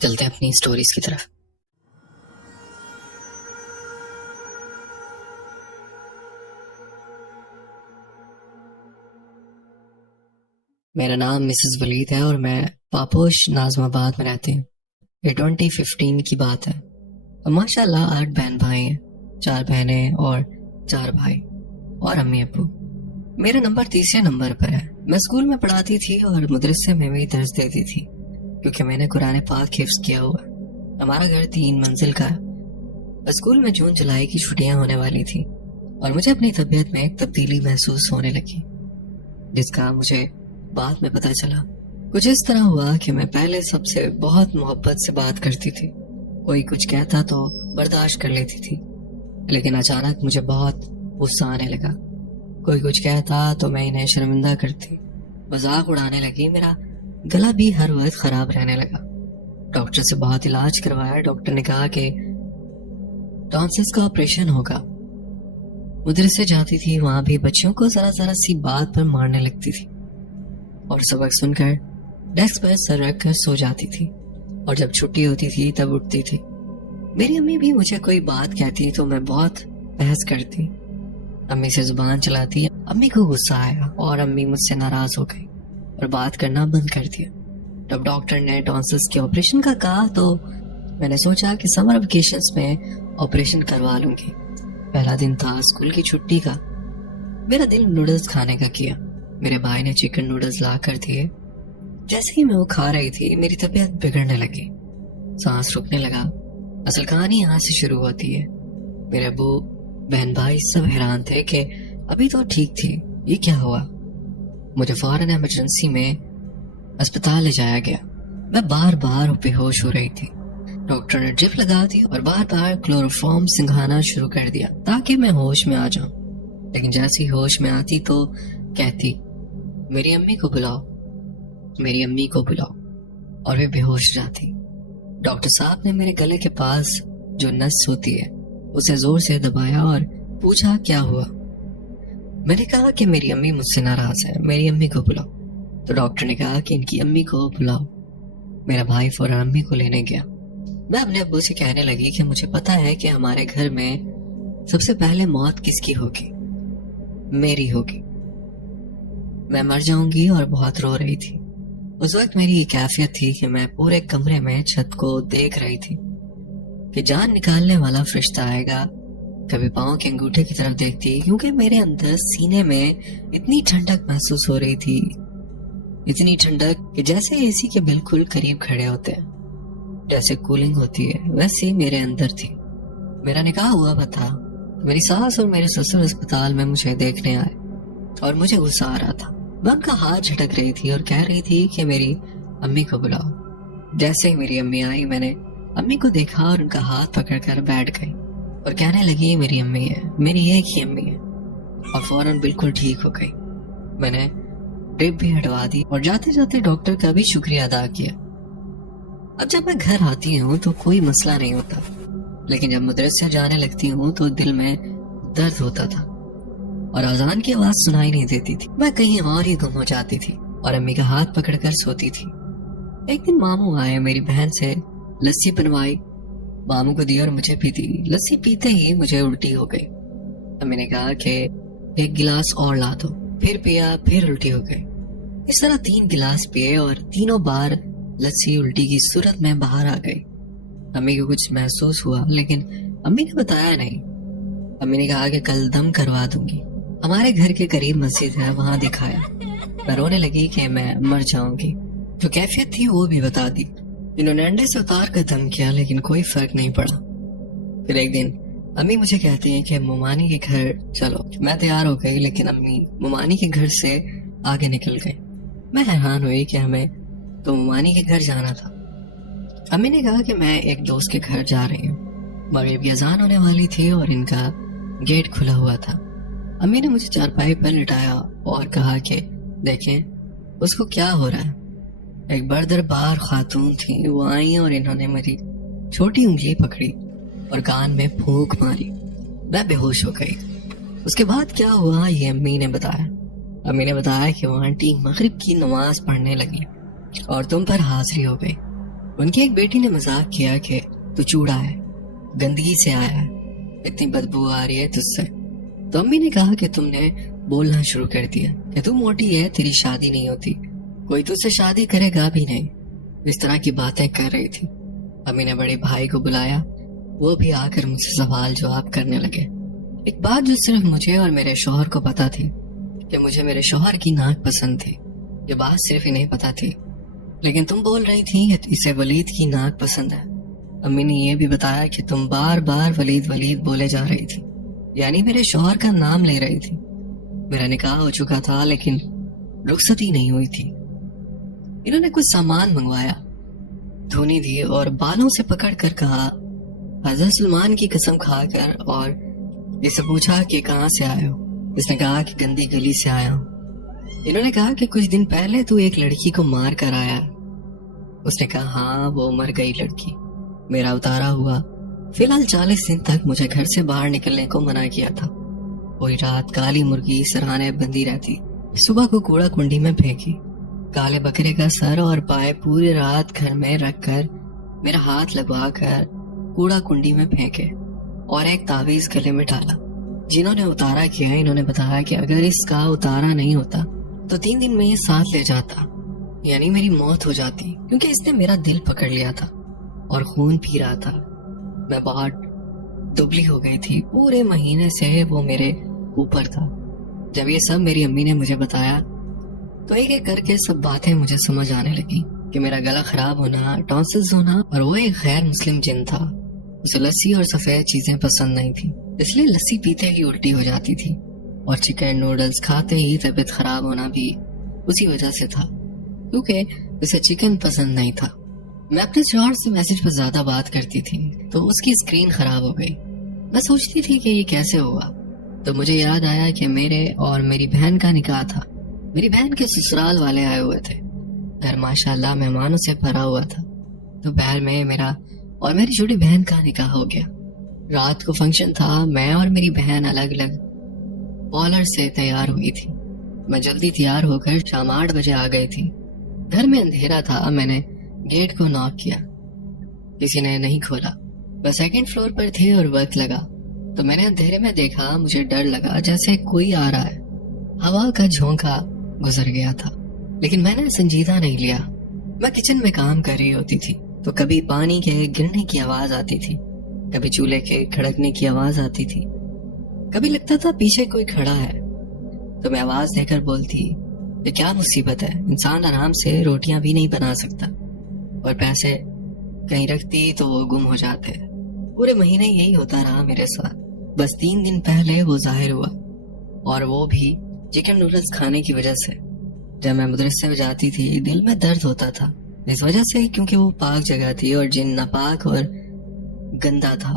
چلتے ہیں اپنی سٹوریز کی طرف۔ میرا نام مسز ولید ہے اور میں پاپوش نازم آباد میں رہتی ہوں۔ یہ 2015 کی بات ہے۔ ماشاء اللہ 8 بہن بھائی ہیں، 4 بہنیں اور 4 بھائی اور امی ابو۔ میرا نمبر تیسرے نمبر پر ہے۔ میں اسکول میں پڑھاتی تھی اور مدرسے میں بھی درس دیتی تھی کیونکہ میں نے قرآن پاک حفظ کیا ہوا۔ ہمارا گھر 3 منزل کا ہے۔ اسکول میں جون جولائی کی چھٹیاں ہونے والی تھی اور مجھے اپنی طبیعت میں ایک تبدیلی محسوس ہونے لگی جس کا مجھے بعد میں پتہ چلا۔ کچھ اس طرح ہوا کہ میں پہلے سب سے بہت محبت سے بات کرتی تھی، کوئی کچھ کہتا تو برداشت کر لیتی تھی، لیکن اچانک مجھے بہت غصہ آنے لگا۔ کوئی کچھ کہتا تو میں انہیں شرمندہ کرتی، مذاق اڑانے لگی، میرا گلا بھی ہر وقت خراب رہنے لگا۔ ڈاکٹر سے بہت علاج کروایا، ڈاکٹر نے کہا کہ ٹانسلز کا آپریشن ہوگا۔ مدرسے جاتی تھی، وہاں بھی بچوں کو ذرا ذرا سی بات پر مارنے لگتی تھی اور سبق سن کر ڈیسک پر سر رکھ کر سو جاتی تھی، اور جب چھٹی ہوتی تھی تب اٹھتی تھی۔ میری امی بھی مجھے کوئی بات کہتی تو میں بہت بحث کرتی، امی سے زبان چلاتی۔ امی کو غصہ آیا اور امی مجھ سے ناراض ہو گئی اور بات کرنا بند کر دیا۔ جب ڈاکٹر نے ٹانسلز کے آپریشن کا کہا تو میں نے سوچا کہ سمر ویکیشنز میں آپریشن کروا لوں گی۔ پہلا دن تھا اسکول کی چھٹی کا۔ میرا دل نوڈلز کھانے کا کیا۔ میرے بھائی نے چکن نوڈلز لا کر دیے۔ جیسے ہی میں وہ کھا رہی تھی میری طبیعت بگڑنے لگی، سانس رکنے لگا۔ اصل کہانی یہاں سے شروع ہوتی ہے۔ میرے ابو، بہن بھائی سب حیران تھے کہ ابھی تو ٹھیک تھی، یہ کیا ہوا؟ مجھے فوراً ایمرجنسی میں اسپتال لے جایا گیا۔ میں بار بار بے ہوش ہو رہی تھی۔ ڈاکٹر نے ڈرپ لگا دی اور بار بار کلوروفارم سنگھانا شروع کر دیا تاکہ میں ہوش میں آ جاؤں، لیکن جیسی ہوش میں آتی تو کہتی میری امی کو بلاؤ، میری امی کو بلاؤ، اور وہ بے ہوش ہو جاتی۔ ڈاکٹر صاحب نے میرے گلے کے پاس جو نس ہوتی ہے اسے زور سے دبایا اور پوچھا کیا ہوا۔ میں نے کہا کہ میری امی مجھ سے ناراض ہے، میری امی کو بلاؤ۔ تو ڈاکٹر نے کہا کہ ان کی امی کو بلاؤ۔ میرا بھائی فوراً امی کو لینے گیا۔ میں اپنے ابو سے کہنے لگی کہ مجھے پتا ہے کہ ہمارے گھر میں سب سے پہلے موت کس کی ہوگی؟ میری ہوگی۔ میں مر جاؤں گی، اور بہت رو رہی تھی۔ اس وقت میری یہ کیفیت تھی کہ میں پورے کمرے میں چھت کو دیکھ رہی تھی کہ جان نکالنے والا فرشتہ آئے گا۔ کبھی پاؤں کے انگوٹھے کی طرف دیکھتی کیونکہ میرے اندر سینے میں اتنی ٹھنڈک محسوس ہو رہی تھی، اتنی ٹھنڈک کہ جیسے اے سی کے بالکل قریب کھڑے ہوتے ہیں، جیسے کولنگ ہوتی ہے ویسے میرے اندر تھی۔ میرا نکاح ہوا تھا۔ میری ساس اور میرے سسر اسپتال میں مجھے دیکھنے آئے اور مجھے غصہ آ رہا تھا۔ میں ان کا ہاتھ جھٹک رہی تھی اور کہہ رہی تھی کہ میری امی کو بلاؤ۔ جیسے ہی میری امی آئی میں نے امی کو دیکھا اور ان کا ہاتھ پکڑ کر بیٹھ گئی اور کہنے لگی میری امی ہے، میری ایک ہی امی ہے، اور فوراً بالکل ٹھیک ہو گئی۔ میں نے ڈرپ بھی ہٹوا دی اور جاتے جاتے ڈاکٹر کا بھی شکریہ ادا کیا۔ اب جب میں گھر آتی ہوں تو کوئی مسئلہ نہیں ہوتا، لیکن جب مدرسے جانے لگتی ہوں تو دل میں درد ہوتا تھا اور اذان کی آواز سنائی نہیں دیتی تھی۔ میں کہیں اور ہی گم ہو جاتی تھی اور امی کا ہاتھ پکڑ کر سوتی تھی۔ ایک دن ماموں آئے، میری بہن سے لسی بنوائی، ماموں کو دی اور مجھے بھی دی۔ لسی پیتے ہی مجھے الٹی ہو گئی۔ امی نے کہا کہ 1 گلاس اور لا دو، پھر پیا، پھر الٹی ہو گئی۔ اس طرح 3 گلاس پیے اور تینوں بار لسی الٹی کی صورت میں باہر آ گئی۔ امی کو کچھ محسوس ہوا لیکن امی نے بتایا نہیں۔ امی نے کہا کہ کل دم کروا دوں گی، ہمارے گھر کے قریب مسجد ہے، وہاں دکھایا۔ میں رونے لگی کہ میں مر جاؤں گی۔ جو کیفیت تھی وہ بھی بتا دی۔ انہوں نے انڈے سے اتار کر دم کیا لیکن کوئی فرق نہیں پڑا۔ پھر ایک دن امی مجھے کہتی ہیں کہ ممانی کے گھر چلو۔ میں تیار ہو گئی لیکن امی ممانی کے گھر سے آگے نکل گئی۔ میں حیران ہوئی کہ ہمیں تو ممانی کے گھر جانا تھا۔ امی نے کہا کہ میں ایک دوست کے گھر جا رہی ہوں۔ مغرب کی اذان ہونے والی تھی اور ان کا گیٹ کھلا ہوا تھا۔ امی نے مجھے چارپائی پر لٹایا اور کہا کہ دیکھیں اس کو کیا ہو رہا ہے۔ ایک بردر بار خاتون تھی، وہ آئیں اور انہوں نے میری چھوٹی انگلی پکڑی اور کان میں پھونک ماری۔ میں بے ہوش ہو گئی۔ اس کے بعد کیا ہوا یہ امی نے بتایا۔ امی نے بتایا کہ وہ آنٹی مغرب کی نماز پڑھنے لگی اور تم پر حاضری ہو گئی۔ ان کی ایک بیٹی نے مذاق کیا کہ تو چوڑا ہے, گندگی سے آیا ہے, اتنی بدبو آ رہی ہے تجھ سے. تو امی نے کہا کہ تم نے بولنا شروع کر دیا کہ تو موٹی ہے, تیری شادی نہیں ہوتی, کوئی تجھ سے شادی کرے گا بھی نہیں. اس طرح کی باتیں کر رہی تھی. امی نے بڑے بھائی کو بلایا, وہ بھی آ کر مجھ سے سوال جواب کرنے لگے. ایک بات جو صرف مجھے اور میرے شوہر کو پتا تھی کہ مجھے میرے شوہر کی ناک پسند تھی. یہ بات صرف انہیں پتا تھی, لیکن تم بول رہی تھی کہ اسے ولید کی ناک پسند ہے. امی نے یہ بھی بتایا کہ تم بار بار ولید ولید بولے جا رہی تھی, یعنی میرے شوہر کا نام لے رہی تھی. میرا نکاح ہو چکا تھا لیکن رخصتی نہیں ہوئی تھی. انہوں نے کچھ سامان منگوایا, دھونی دی اور بالوں سے پکڑ کر کہا حضرت سلمان کی قسم کھا کر, اور اسے پوچھا کہ کہاں سے آئے ہو. اس نے کہا کہ گندی گلی سے آیا ہوں. انہوں نے کہا کہ کچھ دن پہلے تو ایک لڑکی کو مار کر آیا. اس نے کہا ہاں وہ مر گئی لڑکی. میرا اتارا ہوا. فی الحال 40 دن تک مجھے گھر سے باہر نکلنے کو منع کیا تھا. وہی رات کالی مرغی سرہانے بندی رہتی, صبح کو کوڑا کنڈی میں پھینکی. کالے بکرے کا سر اور پائے پوری رات گھر میں رکھ کر میرا ہاتھ لگوا کر کوڑا کنڈی میں پھینکے اور ایک تعویذ گلے میں ڈالا. جنہوں نے اتارا کیا انہوں نے بتایا کہ اگر اس کا اتارا نہیں ہوتا تو 3 دن میں یہ ساتھ لے جاتا, یعنی میری موت ہو جاتی, کیونکہ اس نے میرا دل پکڑ لیا تھا اور خون پی رہا تھا. میں بہت دبلی ہو گئی تھی, پورے مہینے سے وہ میرے اوپر تھا. جب یہ سب میری امی نے مجھے بتایا تو ایک ایک کر کے سب باتیں مجھے سمجھ آنے لگی کہ میرا گلا خراب ہونا, ٹانسلز ہونا, اور وہ ایک غیر مسلم جن تھا. اسے لسی اور سفید چیزیں پسند نہیں تھی, اس لیے لسی پیتے ہی الٹی ہو جاتی تھی, اور چکن نوڈلز کھاتے ہی طبیعت خراب ہونا بھی اسی وجہ سے تھا, کیونکہ اسے چکن پسند نہیں تھا. میں اپنے شوہر سے میسج پر زیادہ بات کرتی تھی تو اس کی اسکرین خراب ہو گئی. میں سوچتی تھی کہ یہ کیسے ہوا, تو مجھے یاد آیا کہ میرے اور میری بہن کا نکاح تھا. میری بہن کے سسرال والے آئے ہوئے تھے. گھر ماشاءاللہ مہمانوں سے بھرا ہوا تھا. دوپہر میں میرا اور میری چھوٹی بہن کا نکاح ہو گیا. رات کو فنکشن تھا. میں اور میری بہن الگ الگ پارلر سے تیار ہوئی تھی. میں جلدی تیار ہو کر شام 8 بجے آ گئی تھی. گھر میں اندھیرا تھا. میں نے گیٹ کو ناک کیا, کسی نے نہیں کھولا. میں 2nd فلور پر تھی اور وقت لگا تو میں نے اندھیرے میں دیکھا. مجھے ڈر لگا جیسے کوئی آ رہا ہے. ہوا کا جھونکا گزر گیا تھا لیکن میں نے سنجیدہ نہیں لیا. میں کچن میں کام کر رہی ہوتی تھی تو کبھی پانی کے گرنے کی آواز آتی تھی, کبھی چولہے کے کھڑکنے کی آواز آتی تھی, کبھی لگتا تھا پیچھے کوئی کھڑا ہے. تو میں آواز دے کر بولتی یہ کیا مصیبت ہے, انسان آرام سے روٹیاں بھی نہیں بنا سکتا, اور پیسے کہیں رکھتی تو وہ گم ہو جاتے. پورے مہینے یہی ہوتا رہا میرے ساتھ. بس 3 دن پہلے وہ ظاہر ہوا, اور وہ بھی چکن نوڈلز کھانے کی وجہ سے. جب میں مدرسے میں جاتی تھی دل میں درد ہوتا تھا, اس وجہ سے کیونکہ وہ پاک جگہ تھی اور جن ناپاک اور گندا تھا.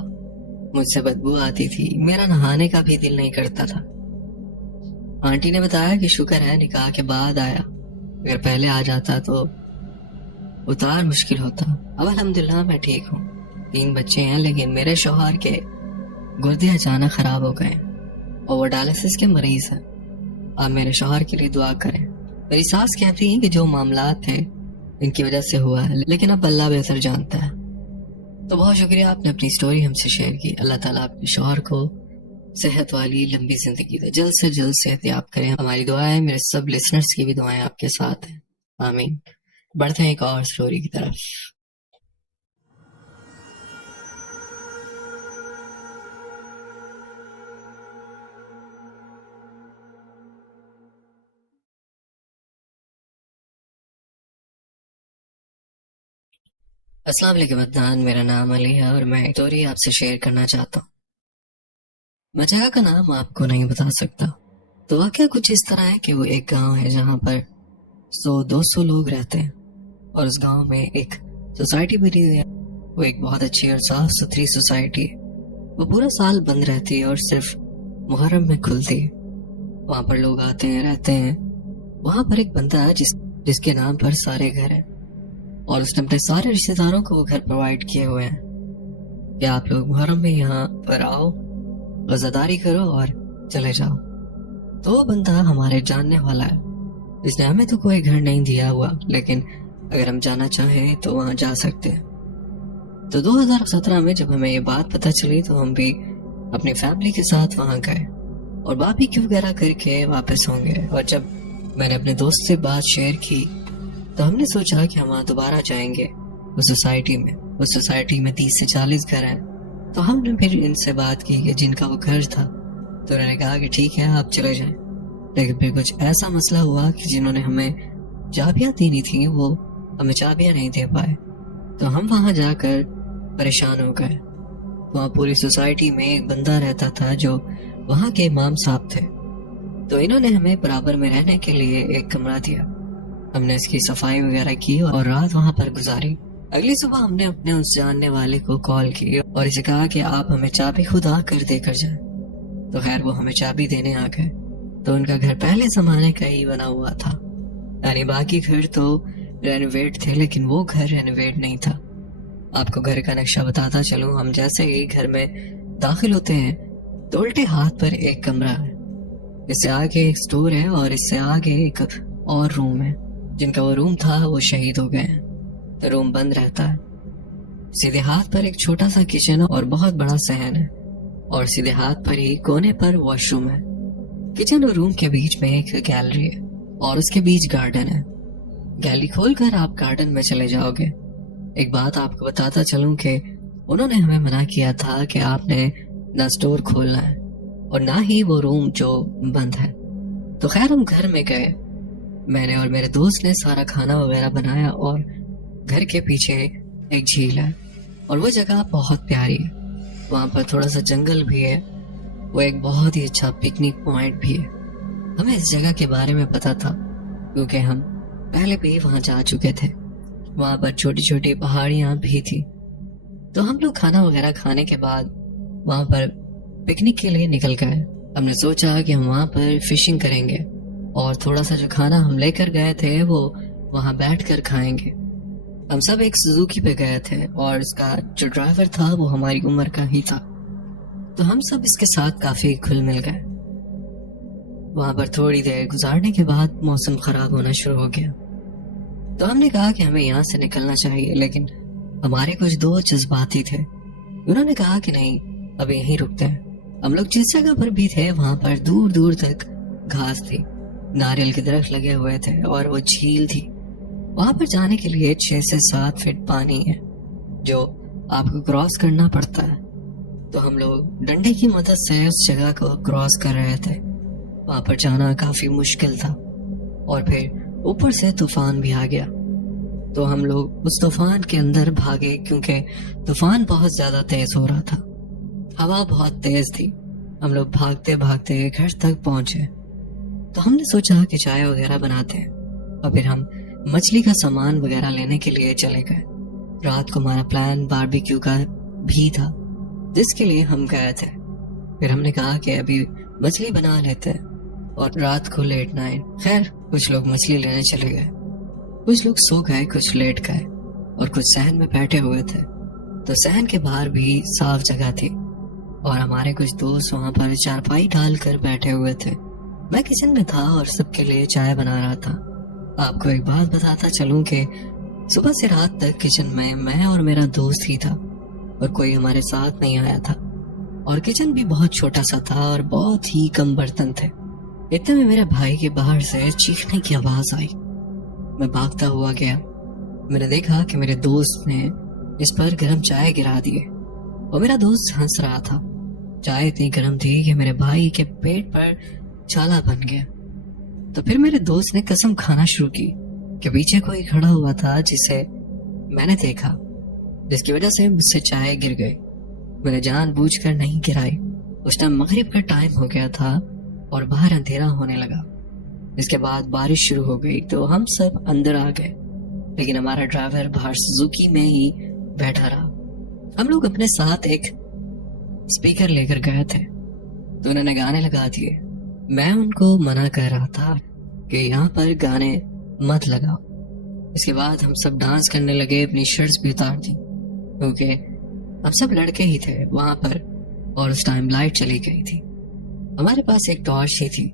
مجھ سے بدبو آتی تھی, میرا نہانے کا بھی دل نہیں کرتا تھا. آنٹی نے بتایا کہ شکر ہے نکاح کے بعد آیا, اگر پہلے آ جاتا تو اتار مشکل ہوتا. اب الحمدللہ میں ٹھیک ہوں. 3 بچے ہیں, لیکن میرے شوہر کے گردے اچانک خراب ہو گئے اور وہ ڈائلسس کے مریض ہیں. آپ میرے شوہر کے لیے دعا کریں. میری ساس کہتی ہیں کہ جو معاملات تھے ان کی وجہ سے ہوا ہے, لیکن اب اللہ بہتر جانتا ہے. تو بہت شکریہ, آپ نے اپنی سٹوری ہم سے شیئر کی. اللہ تعالیٰ آپ کے شوہر کو صحت والی لمبی زندگی دے, جلد سے جلد صحت یاب کریں. ہماری دعائیں, میرے سب لسنرز کی بھی دعائیں آپ کے ساتھ ہیں. آمین. بڑھتے ہیں ایک اور سٹوری کی طرف. السلام علیکم عدنان, میرا نام علی ہے اور میں ایک سٹوری آپ سے شیئر کرنا چاہتا ہوں. میں جگہ کا نام آپ کو نہیں بتا سکتا. تو واقعہ کچھ اس طرح ہے کہ وہ ایک گاؤں ہے جہاں پر 100-200 لوگ رہتے ہیں, اور اس گاؤں میں ایک سوسائٹی بنی ہوئی ہے. وہ ایک بہت اچھی اور صاف ستھری سوسائٹی ہے. وہ پورا سال بند رہتی ہے اور صرف محرم میں کھلتی ہے. وہاں پر لوگ آتے ہیں, رہتے ہیں. وہاں پر ایک بندہ ہے جس کے نام پر سارے گھر ہیں, اور اس نے اپنے سارے رشتہ داروں کو وہ گھر پرووائڈ کیے ہوئے ہیں کہ آپ لوگ محرم میں یہاں پر آؤ, روزہ کرو اور چلے جاؤ. تو وہ بندہ ہمارے جاننے والا ہے, جس نے ہمیں تو کوئی گھر نہیں دیا ہوا, لیکن اگر ہم جانا چاہیں تو وہاں جا سکتے ہیں۔ تو 2017 میں جب ہمیں یہ بات پتہ چلی تو ہم بھی اپنی فیملی کے ساتھ وہاں گئے اور باربیکیو وغیرہ کر کے واپس ہوں گے۔ اور جب میں نے اپنے دوست سے بات شیئر کی تو ہم نے سوچا کہ ہم وہاں دوبارہ جائیں گے اس سوسائٹی میں 30 سے 40 گھر ہیں۔ تو ہم نے پھر ان سے بات کی کہ جن کا وہ گھر تھا تو انہوں نے کہا کہ ٹھیک ہے آپ چلے جائیں، لیکن پھر کچھ ایسا مسئلہ ہوا کہ جنہوں نے ہمیں چابیاں دینی تھیں وہ ہمیں چابیاں نہیں دے پائے، تو ہم وہاں جا کر پریشان ہو گئے۔ وہاں پوری سوسائٹی میں ایک بندہ رہتا تھا جو وہاں کے امام صاحب تھے، تو انہوں نے ہمیں برابر میں رہنے کے لیے ایک کمرہ دیا۔ ہم نے اس کی صفائی وغیرہ کی اور رات وہاں پر گزاری۔ اگلی صبح ہم نے اپنے اس جاننے والے کو کال کی اور اسے کہا کہ آپ ہمیں چابی خود آ کر دے کر جائیں۔ تو خیر وہ ہمیں چابی دینے آ گئے۔ تو ان کا گھر پہلے زمانے کا ہی بنا ہوا تھا، یعنی باقی گھر تو رینوویٹ تھے لیکن وہ گھر رینوویٹ نہیں تھا۔ آپ کو گھر کا نقشہ بتاتا چلوں، ہم جیسے ہی گھر میں داخل ہوتے ہیں تو الٹے ہاتھ پر ایک کمرہ ہے، اس سے آگے ایک سٹور ہے اور اس سے آگے ایک اور روم ہے۔ جن کا وہ روم تھا وہ شہید ہو گئے ہیں، تو روم بند رہتا ہے۔ سیدھے ہاتھ پر ایک چھوٹا سا کچن اور بہت بڑا صحن ہے، اور سیدھے ہاتھ پر ہی کونے پر واش روم ہے۔ کچن اور روم کے بیچ میں ایک گیلری ہے اور اس کے بیچ گارڈن ہے۔ گیلری کھول کر آپ گارڈن میں چلے جاؤ گے۔ ایک بات آپ کو بتاتا چلوں کہ انہوں نے ہمیں منع کیا تھا کہ آپ نے نہ سٹور کھولنا ہے اور نہ ہی وہ روم جو بند ہے۔ تو خیر ہم گھر میں گئے، میں نے اور میرے دوست نے سارا کھانا وغیرہ بنایا، اور گھر کے پیچھے ایک جھیل ہے اور وہ جگہ بہت پیاری ہے۔ وہاں پر تھوڑا سا جنگل بھی ہے، وہ ایک بہت ہی اچھا پکنک پوائنٹ بھی ہے۔ ہمیں اس جگہ کے بارے میں پتا تھا کیونکہ ہم پہلے بھی وہاں جا چکے تھے۔ وہاں پر چھوٹی چھوٹی پہاڑیاں بھی تھی۔ تو ہم لوگ کھانا وغیرہ کھانے کے بعد وہاں پر پکنک کے لیے نکل گئے۔ ہم نے سوچا کہ ہم وہاں پر فشنگ کریں گے اور تھوڑا سا جو کھانا ہم لے کر گئے تھے وہ وہاں بیٹھ کر کھائیں گے۔ ہم سب ایک سوزوکی پہ گئے تھے اور اس کا جو ڈرائیور تھا وہ ہماری عمر کا ہی تھا، تو ہم سب اس کے ساتھ کافی گھل مل گئے۔ وہاں پر تھوڑی دیر گزارنے کے بعد موسم خراب ہونا شروع ہو گیا، تو ہم نے کہا کہ ہمیں یہاں سے نکلنا چاہیے، لیکن ہمارے کچھ دو جذباتی تھے۔ انہوں نے کہا کہ نہیں اب یہیں رکتے ہیں۔ ہم لوگ جس جگہ پر بھی تھے وہاں پر دور دور تک گھاس تھی، ناریل کے درخت لگے ہوئے تھے اور وہ جھیل تھی۔ وہاں پر جانے کے لیے 6 سے 7 فٹ پانی ہے جو آپ کو کراس کرنا پڑتا ہے۔ تو ہم لوگ ڈنڈے کی مدد سے اس جگہ کو کراس کر رہے تھے۔ وہاں پر جانا کافی مشکل تھا اور پھر اوپر سے طوفان بھی آ گیا، تو ہم لوگ اس طوفان کے اندر بھاگے کیونکہ طوفان بہت زیادہ تیز ہو رہا تھا، ہوا بہت تیز تھی۔ ہم لوگ بھاگتے بھاگتے گھر تک پہنچے، تو ہم نے سوچا کہ چائے وغیرہ بناتے ہیں اور پھر ہم مچھلی کا سامان وغیرہ لینے کے لیے چلے گئے۔ رات کو ہمارا پلان باربیکیو کا بھی تھا جس کے لیے ہم گئے تھے۔ پھر ہم نے کہا کہ ابھی مچھلی بنا لیتے ہیں اور رات کو لیٹ نائٹ۔ خیر کچھ لوگ مچھلی لینے چلے گئے، کچھ لوگ سو گئے، کچھ لیٹ گئے اور کچھ صحن میں بیٹھے ہوئے تھے۔ تو صحن کے باہر بھی صاف جگہ تھی اور ہمارے کچھ دوست وہاں پر چارپائی ڈال کر بیٹھے ہوئے تھے۔ میں کچن میں تھا اور سب کے لیے چائے بنا رہا تھا۔ آپ کو ایک بات بتاتا چلوں کہ صبح سے رات تک کچن میں اور میرا دوست ہی تھا اور کوئی ہمارے ساتھ نہیں آیا تھا، اور کچن بھی بہت چھوٹا سا تھا اور بہت ہی کم برتن تھے۔ اتنے میں میرے بھائی کے باہر سے چیخنے کی آواز آئی۔ میں بھاگتا ہوا گیا، میں نے دیکھا کہ میرے دوست نے اس پر گرم چائے گرا دیے اور میرا دوست ہنس رہا تھا۔ چائے اتنی گرم تھی کہ میرے بھائی کے پیٹ پر چھالا بن گیا۔ تو پھر میرے دوست نے قسم کھانا شروع کی کہ پیچھے کوئی کھڑا ہوا تھا جسے میں نے دیکھا، جس کی وجہ سے مجھ سے چائے گر گئی۔ میں نے جان بوجھ کر نہیں گرائی۔ اس ٹائم مغرب کا ٹائم ہو گیا تھا اور باہر اندھیرا ہونے لگا۔ اس کے بعد بارش شروع ہو گئی تو ہم سب اندر آ گئے، لیکن ہمارا ڈرائیور باہر سوزوکی میں ہی بیٹھا رہا۔ ہم لوگ اپنے ساتھ ایک اسپیکر لے کر گئے تھے تو انہوں نے گانے لگا دیے۔ میں ان کو منع کر رہا تھا کہ یہاں پر گانے مت لگاؤ۔ اس کے بعد ہم سب ڈانس کرنے لگے، اپنی شرٹس بھی اتار دی کیونکہ ہم سب لڑکے ہی تھے وہاں پر، اور اس ٹائم لائٹ چلی گئی تھی۔ ہمارے پاس ایک ٹارچ ہی تھی۔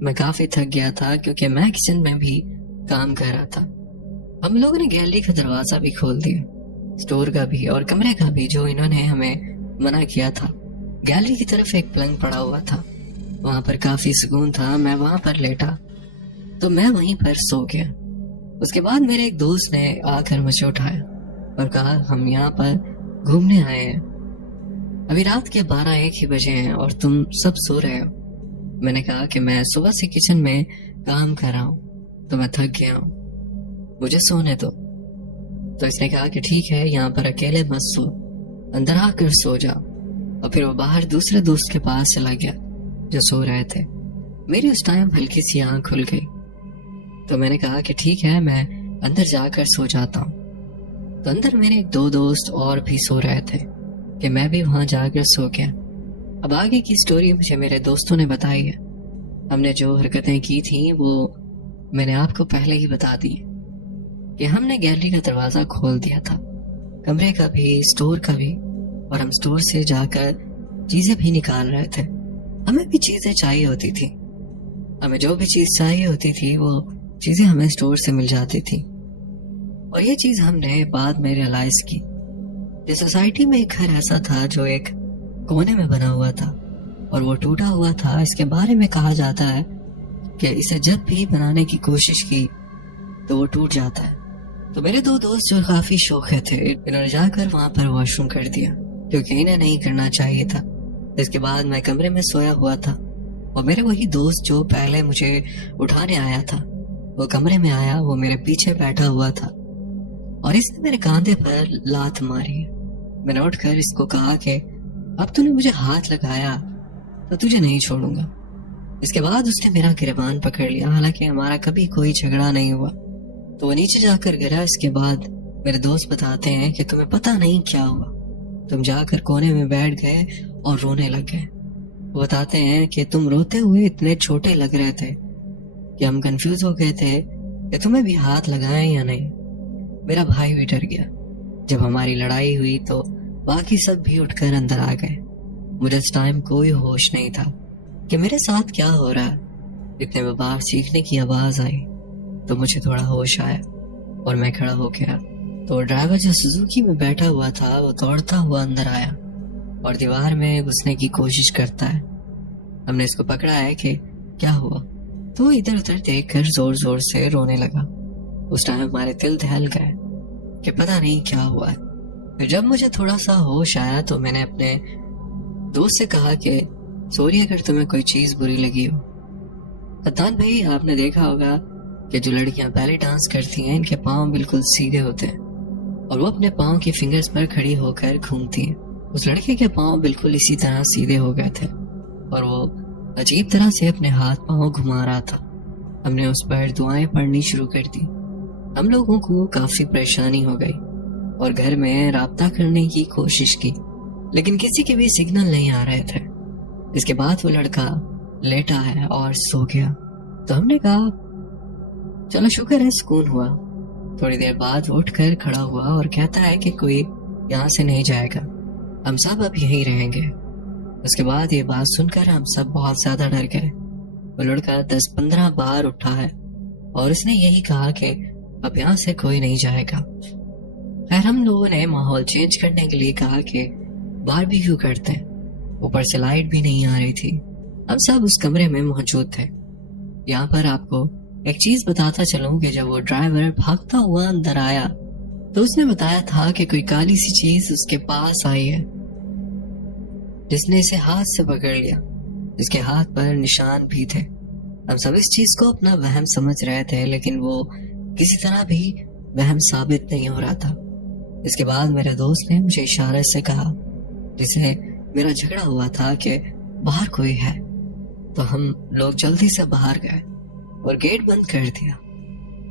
میں کافی تھک گیا تھا کیونکہ میں کچن میں بھی کام کر رہا تھا۔ ہم لوگوں نے گیلری کا دروازہ بھی کھول دیا، اسٹور کا بھی اور کمرے کا بھی جو انہوں نے ہمیں منع کیا تھا۔ گیلری کی طرف ایک پلنگ پڑا ہوا تھا، وہاں پر کافی سکون تھا۔ میں وہاں پر لیٹا تو میں وہیں پر سو گیا۔ اس کے بعد میرے ایک دوست نے آ کر مجھے اٹھایا اور کہا ہم یہاں پر گھومنے آئے ہیں، ابھی رات کے 12-1 ہی بجے ہیں اور تم سب سو رہے ہو۔ میں نے کہا کہ میں صبح سے کچن میں کام کر رہا ہوں تو میں تھک گیا ہوں، مجھے سونے دو۔ تو اس نے کہا کہ ٹھیک ہے، یہاں پر اکیلے مت سو، اندر آ کر سو جاؤ۔ اور پھر وہ باہر دوسرے دوست کے پاس چلا گیا جو سو رہے تھے۔ میری اس ٹائم ہلکی سی آنکھ کھل گئی تو میں نے کہا کہ ٹھیک ہے، میں اندر جا کر سو جاتا ہوں۔ تو اندر میرے 2 دوست اور بھی سو رہے تھے کہ میں بھی وہاں جا کر سو گیا۔ اب آگے کی سٹوری مجھے میرے دوستوں نے بتائی ہے۔ ہم نے جو حرکتیں کی تھیں وہ میں نے آپ کو پہلے ہی بتا دی کہ ہم نے گیلری کا دروازہ کھول دیا تھا، کمرے کا بھی، اسٹور کا بھی، اور ہم اسٹور سے جا کر چیزیں بھی نکال رہے تھے۔ ہمیں بھی چیزیں چاہیے ہوتی تھی، ہمیں جو بھی چیز چاہیے ہوتی تھی وہ چیزیں ہمیں اسٹور سے مل جاتی تھی۔ اور یہ چیز ہم نے بعد میں ریئلائز کی کہ سوسائٹی میں ایک گھر ایسا تھا جو ایک کونے میں بنا ہوا تھا اور وہ ٹوٹا ہوا تھا۔ اس کے بارے میں کہا جاتا ہے کہ اسے جب بھی بنانے کی کوشش کی تو وہ ٹوٹ جاتا ہے۔ تو میرے 2 دوست جو کافی شوخے تھے، انہوں نے جا کر وہاں پر واش روم کر دیا کیونکہ انہیں نہیں کرنا چاہیے تھا۔ اس کے بعد میں کمرے میں سویا ہوا تھا اور میرے وہی دوست جو پہلے مجھے اٹھانے آیا تھا وہ کمرے میں آیا، وہ میرے پیچھے بیٹھا ہوا تھا اور اس نے میرے کاندھے پر لات ماری۔ میں نے اٹھ کر اس کو کہا کہ اب تو نے مجھے ہاتھ لگایا تو تجھے نہیں چھوڑوں گا۔ اس کے بعد اس نے میرا گریبان پکڑ لیا، حالانکہ ہمارا کبھی کوئی جھگڑا نہیں ہوا۔ تو وہ نیچے جا کر گرا۔ اس کے بعد میرے دوست بتاتے ہیں کہ تمہیں پتہ نہیں کیا ہوا، تم جا کر کونے میں بیٹھ گئے اور رونے لگ گئے۔ وہ بتاتے ہیں کہ تم روتے ہوئے اتنے چھوٹے لگ رہے تھے کہ ہم کنفیوز ہو گئے تھے کہ تمہیں بھی ہاتھ لگائیں یا نہیں۔ میرا بھائی بھی ڈر گیا۔ جب ہماری لڑائی ہوئی تو باقی سب بھی اٹھ کر اندر آ گئے۔ مجھے اس ٹائم کوئی ہوش نہیں تھا کہ میرے ساتھ کیا ہو رہا ہے۔ اتنے میں باہر چیخنے کی آواز آئی تو مجھے تھوڑا ہوش آیا اور میں کھڑا ہو گیا تو ڈرائیور جو سوزوکی میں بیٹھا ہوا تھا وہ دوڑتا ہوا اندر آیا اور دیوار میں گھسنے کی کوشش کرتا ہے۔ ہم نے اس کو پکڑا ہے کہ کیا ہوا، تو وہ ادھر ادھر دیکھ کر زور زور سے رونے لگا۔ اس ٹائم ہمارے دل دہل گئے کہ پتہ نہیں کیا ہوا ہے۔ پھر جب مجھے تھوڑا سا ہوش آیا تو میں نے اپنے دوست سے کہا کہ سوری اگر تمہیں کوئی چیز بری لگی ہو۔ عدنان بھائی، آپ نے دیکھا ہوگا کہ جو لڑکیاں بیلی ڈانس کرتی ہیں ان کے پاؤں بالکل سیدھے ہوتے ہیں اور وہ اپنے پاؤں کی فنگرز پر کھڑی ہو کر گھومتی ہیں۔ اس لڑکے کے پاؤں بالکل اسی طرح سیدھے ہو گئے تھے اور وہ عجیب طرح سے اپنے ہاتھ پاؤں گھما رہا تھا۔ ہم نے اس پر دعائیں پڑھنی شروع کر دی۔ ہم لوگوں کو کافی پریشانی ہو گئی اور گھر میں رابطہ کرنے کی کوشش کی لیکن کسی کے بھی سگنل نہیں آ رہے تھے۔ اس کے بعد وہ لڑکا لیٹا ہے اور سو گیا تو ہم نے کہا چلو شکر ہے سکون ہوا۔ تھوڑی دیر بعد وہ اٹھ کر کھڑا ہوا اور کہتا ہے کہ کوئی یہاں سے نہیں جائے گا، ہم سب اب یہیں رہیں گے۔ اس کے بعد یہ بات سن کر ہم سب بہت زیادہ ڈر گئے۔ وہ لڑکا 10-15 بار اٹھا ہے اور اس نے یہی کہا کہ اب یہاں سے کوئی نہیں جائے گا۔ خیر ہم لوگوں نے ماحول چینج کرنے کے لیے کہا کہ باربیکیو کرتے ہیں۔ اوپر سے لائٹ بھی نہیں آ رہی تھی، ہم سب اس کمرے میں موجود تھے۔ یہاں پر آپ کو ایک چیز بتاتا چلوں کہ جب وہ ڈرائیور بھاگتا ہوا اندر آیا تو اس نے بتایا تھا کہ کوئی کالی سی چیز اس کے پاس آئی ہے جس نے اسے ہاتھ سے پکڑ لیا، جس کے ہاتھ پر نشان بھی تھے۔ ہم سب اس چیز کو اپنا وہم سمجھ رہے تھے لیکن وہ کسی طرح بھی وہم ثابت نہیں ہو رہا تھا۔ اس کے بعد میرے دوست نے مجھے اشارے سے کہا، جسے میرا جھگڑا ہوا تھا، کہ باہر کوئی ہے۔ تو ہم لوگ جلدی سے باہر گئے اور گیٹ بند کر دیا۔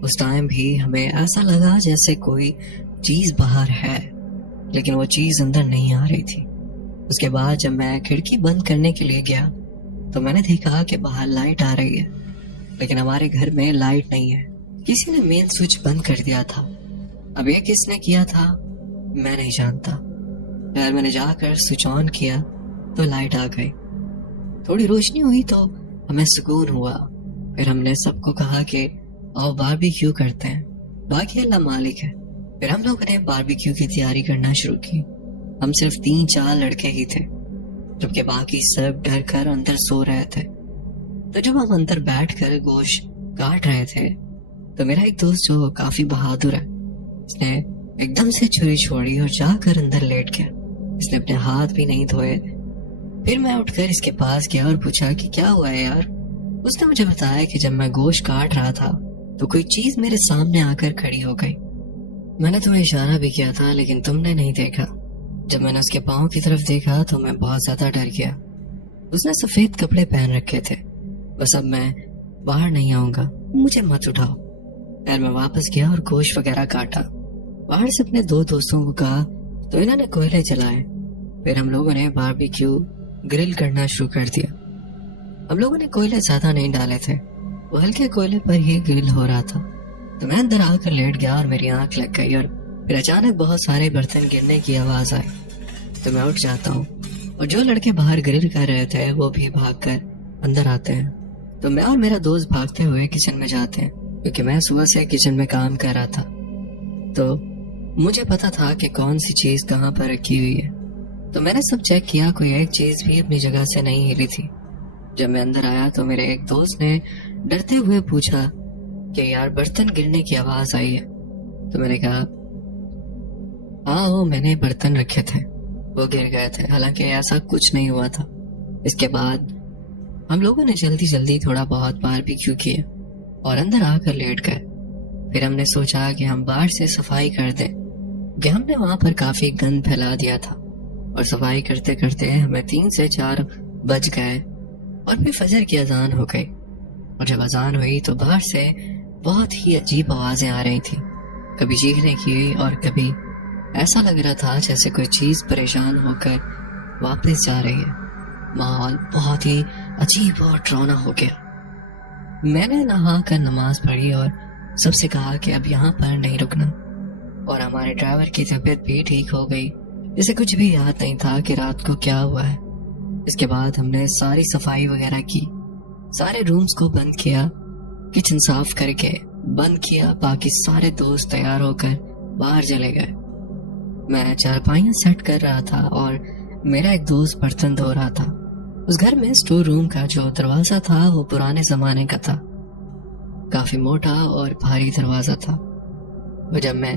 اس ٹائم بھی ہمیں ایسا لگا جیسے کوئی چیز باہر ہے لیکن وہ چیز اندر نہیں آ رہی تھی۔ اس کے بعد جب میں کھڑکی بند کرنے کے لیے گیا تو میں نے دیکھا کہ باہر لائٹ آ رہی ہے لیکن ہمارے گھر میں لائٹ نہیں ہے، کسی نے مین سوئچ بند کر دیا تھا۔ اب یہ کس نے کیا تھا میں نہیں جانتا۔ پھر میں نے جا کر سوئچ آن کیا تو لائٹ آ گئی، تھوڑی روشنی ہوئی تو ہمیں سکون ہوا۔ پھر ہم نے سب کو کہا کہ آؤ باربیکیو کرتے ہیں۔ باقی اللہ مالک ہے۔ پھر ہم لوگوں نے باربیکیو کی تیاری کرنا شروع کی۔ ہم صرف 3-4 لڑکے ہی تھے، جبکہ باقی سب ڈر کر اندر سو رہے تھے۔ تو جب ہم اندر بیٹھ کر گوشت کاٹ رہے تھے تو میرا ایک دوست جو کافی بہادر ہے، اس نے ایک دم سے چھری چھوڑی اور جا کر اندر لیٹ گیا۔ اس نے اپنے ہاتھ بھی نہیں دھوئے۔ پھر میں اٹھ کر اس کے پاس گیا اور پوچھا کہ کیا ہوا ہے یار؟ اس نے مجھے بتایا کہ جب میں گوشت کاٹ رہا تھا تو کوئی چیز میرے سامنے آ کر کھڑی ہو گئی۔ میں نے تمہیں اشارہ بھی کیا تھا لیکن تم نے نہیں دیکھا۔ جب میں نے اس کے پاؤں کی طرف دیکھا تو میں بہت زیادہ ڈر گیا۔ اس نے سفید کپڑے پہن رکھے تھے۔ بس اب میں باہر نہیں آؤں گا، مجھے مت اٹھاؤ۔ پھر میں واپس گیا اور گوشت وغیرہ کاٹا۔ باہر سے اپنے 2 دوستوں کو کہا تو انہوں نے کوئلے جلائے۔ پھر ہم لوگوں نے باربیکیو گرل کرنا شروع کر دیا۔ ہم لوگوں نے کوئلے زیادہ نہیں ڈالے تھے، وہ ہلکے کوئلے پر ہی گرل ہو رہا تھا۔ تو میں اندر آ کر لیٹ گیا اور میری آنکھ لگ گئی، اور پھر اچانک بہت سارے برتن گرنے کی آواز آئی۔ تو میں اٹھ جاتا ہوں اور جو لڑکے باہر گرل کر رہے تھے وہ بھی بھاگ کر اندر آتے ہیں۔ تو میں اور میرا دوست بھاگتے ہوئے کچن میں جاتے ہیں، کیونکہ میں صبح سے کچن میں کام کر رہا تھا تو مجھے پتا تھا کہ کون سی چیز کہاں پر رکھی ہوئی ہے۔ تو میں نے سب چیک کیا، کوئی ایک چیز بھی اپنی جگہ سے نہیں ہلی تھی۔ جب میں اندر آیا تو میرے ایک دوست نے ڈرتے ہوئے پوچھا کہ یار برتن گرنے کی آواز آئی ہے۔ تو میں نے کہا ہاں وہ میں نے برتن رکھے تھے، وہ گر گئے تھے، حالانکہ ایسا کچھ نہیں ہوا تھا۔ اس کے بعد ہم لوگوں نے جلدی تھوڑا بہت باربیکیو کیا اور اندر آ کر لیٹ گئے۔ پھر ہم نے سوچا کہ ہم باہر سے صفائی کر دیں، کہ ہم نے وہاں پر کافی گند پھیلا دیا تھا، اور صفائی کرتے کرتے ہمیں 3 سے 4 بج گئے اور پھر فجر کی اذان ہو گئی۔ اور جب اذان ہوئی تو باہر سے بہت ہی عجیب آوازیں آ رہی تھی، کبھی چیخنے کی اور کبھی ایسا لگ رہا تھا جیسے کوئی چیز پریشان ہو کر واپس جا رہی ہے۔ ماحول بہت ہی عجیب اور ڈراؤنا ہو گیا۔ میں نے نہا کر نماز پڑھی اور سب سے کہا کہ اب یہاں پر نہیں رکنا، اور ہمارے ڈرائیور کی طبیعت بھی ٹھیک ہو گئی، جسے کچھ بھی یاد نہیں تھا کہ رات کو کیا ہوا ہے۔ اس کے بعد ہم نے ساری صفائی وغیرہ کی، سارے رومز کو بند کیا، کچن صاف کر کے بند کیا۔ باقی سارے دوست تیار ہو کر باہر چلے گئے۔ میں چارپائیاں سیٹ کر رہا تھا اور میرا ایک دوست برتن دھو رہا تھا۔ اس گھر میں اسٹور روم کا جو دروازہ تھا وہ پرانے زمانے کا تھا، کافی موٹا اور بھاری دروازہ تھا۔ اور جب میں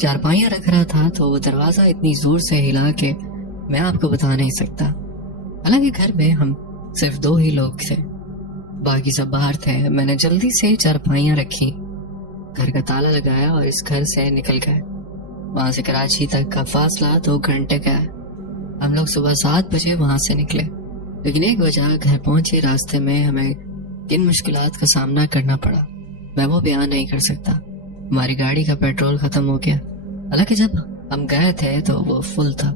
چارپائیاں رکھ رہا تھا تو وہ دروازہ اتنی زور سے ہلا کہ میں آپ کو بتا نہیں سکتا۔ حالانکہ گھر میں ہم صرف 2 ہی لوگ تھے، باقی سب باہر تھے۔ میں نے جلدی سے چارپائیاں رکھی، گھر کا تالا لگایا اور اس گھر سے نکل گئے۔ وہاں سے کراچی تک کا فاصلہ 2 گھنٹے کا ہے۔ ہم لوگ صبح 7 بجے وہاں سے نکلے، لیکن ایک وجہ گھر پہنچے راستے میں ہمیں کن مشکلات کا سامنا کرنا پڑا میں وہ بیان نہیں کر سکتا۔ ہماری گاڑی کا پیٹرول ختم ہو گیا، حالانکہ جب ہم گئے تھے تو وہ فل تھا۔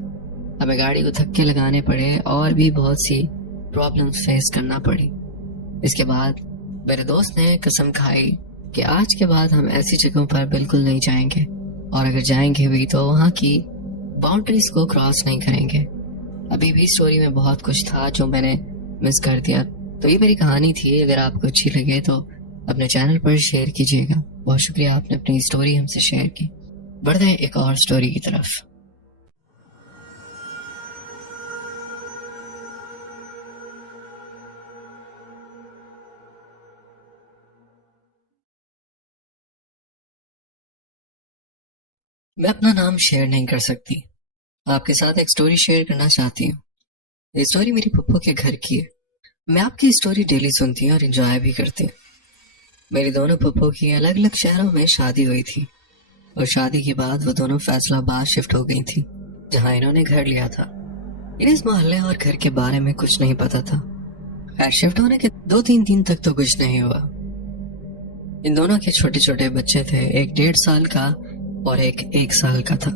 ہمیں گاڑی کو دھکے لگانے پڑے اور بھی بہت سی پرابلم فیس کرنا پڑی۔ اس کے بعد میرے دوست نے قسم کھائی کہ آج کے بعد ہم ایسی جگہوں پر بالکل نہیں جائیں گے، اور اگر جائیں گے بھی تو وہاں کی باؤنڈریز کو کراس نہیں کریں گے۔ ابھی بھی اسٹوری میں بہت کچھ تھا جو میں نے مس کر دیا، تو یہ میری کہانی تھی۔ اگر آپ کو اچھی لگے تو اپنے چینل پر شیئر کیجیے گا۔ بہت شکریہ، آپ نے اپنی اسٹوری ہم سے شیئر کی۔ بڑھتے ہیں ایک اور اسٹوری کی طرف۔ میں اپنا نام شیئر نہیں کر سکتی، آپ کے ساتھ ایک اسٹوری شیئر کرنا چاہتی ہوں۔ یہ اسٹوری میری پھپھو کے گھر کی ہے۔ میں آپ کی اسٹوری ڈیلی سنتی ہوں اور انجوائے بھی کرتی ہوں۔ میری دونوں پھپھو کی الگ الگ شہروں میں شادی ہوئی تھی، اور شادی کے بعد وہ دونوں فیصل آباد شفٹ ہو گئی تھی، جہاں انہوں نے گھر لیا تھا۔ انہیں اس محلے اور گھر کے بارے میں کچھ نہیں پتا تھا۔ خیر، شفٹ ہونے کے 2-3 دن تک تو کچھ نہیں ہوا۔ ان دونوں کے چھوٹے چھوٹے بچے تھے، ایک 1.5 سال کا اور ایک 1 سال کا تھا۔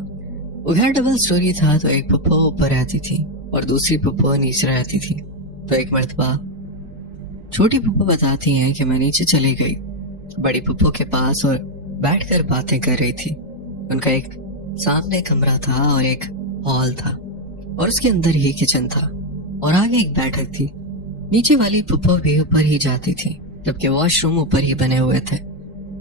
وہ گھر ڈبل سٹوری تھا، تو ایک پھپھو اوپر رہتی تھی اور دوسری پھپھو نیچے رہتی تھی۔ تو ایک مرتبہ چھوٹی پھپھو بتاتی ہیں کہ میں نیچے چلی گئی بڑی پھپھو کے پاس اور بیٹھ کر باتیں کر رہی تھی۔ ان کا ایک سامنے کمرہ تھا اور ایک ہال تھا، اور اس کے اندر ہی کچن تھا، اور آگے ایک بیٹھک تھی۔ نیچے والی پھپھو بھی اوپر ہی جاتی تھی، جبکہ واش روم اوپر ہی بنے ہوئے تھے۔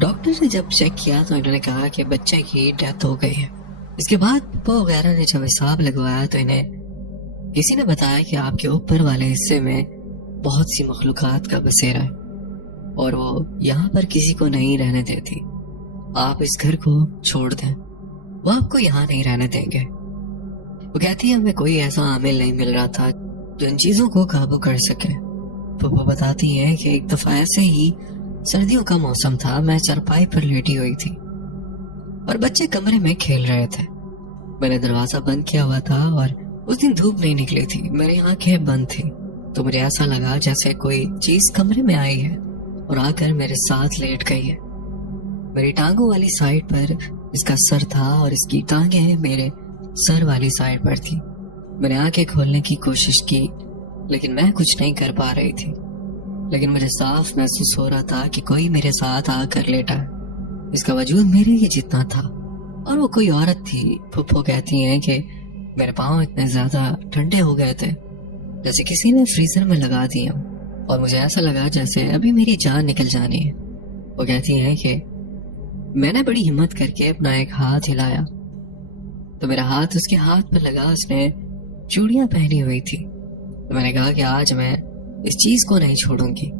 ڈاکٹر نے جب چیک کیا تو انہوں نے کہا کہ بچے کی ڈیتھ ہو گئی ہے۔ اس کے بعد پپا وغیرہ نے جب حساب لگوایا تو انہیں کسی نے بتایا کہ آپ کے اوپر والے حصے میں بہت سی مخلوقات کا بسیرا ہے اور وہ یہاں پر کسی کو نہیں رہنے دیتی۔ آپ اس گھر کو چھوڑ دیں، وہ آپ کو یہاں نہیں رہنے دیں گے۔ وہ کہتی ہے ہمیں کوئی ایسا عامل نہیں مل رہا تھا جو ان چیزوں کو قابو کر سکے۔ پپا بتاتی ہیں کہ ایک دفعہ ایسے ہی سردیوں کا موسم تھا، میں چارپائی پر لیٹی ہوئی تھی اور بچے کمرے میں کھیل رہے تھے۔ میں نے دروازہ بند کیا ہوا تھا اور اس دن دھوپ نہیں نکلی تھی، میری آنکھیں بند تھی، تو مجھے ایسا لگا جیسے کوئی چیز کمرے میں آئی ہے اور آ کر میرے ساتھ لیٹ گئی ہے۔ میری ٹانگوں والی سائڈ پر اس کا سر تھا اور اس کی ٹانگیں میرے سر والی سائڈ پر تھی۔ میں نے آنکھیں کھولنے کی کوشش کی لیکن میں کچھ نہیں کر پا رہی تھی، لیکن مجھے صاف محسوس ہو رہا تھا کہ کوئی میرے ساتھ آ کر لیٹا ہے۔ اس کا وجود میرے ہی جتنا تھا اور وہ کوئی عورت تھی۔ پھپھو کہتی ہیں کہ میرے پاؤں اتنے زیادہ ٹھنڈے ہو گئے تھے جیسے کسی نے فریزر میں لگا دیا اور مجھے ایسا لگا جیسے ابھی میری جان نکل جانی ہے۔ وہ کہتی ہیں کہ میں نے بڑی ہمت کر کے اپنا ایک ہاتھ ہلایا تو میرا ہاتھ اس کے ہاتھ پر لگا۔ اس نے چوڑیاں پہنی ہوئی تھی تو میں نے کہا کہ آج میں اس چیز کو نہیں چھوڑوں گی۔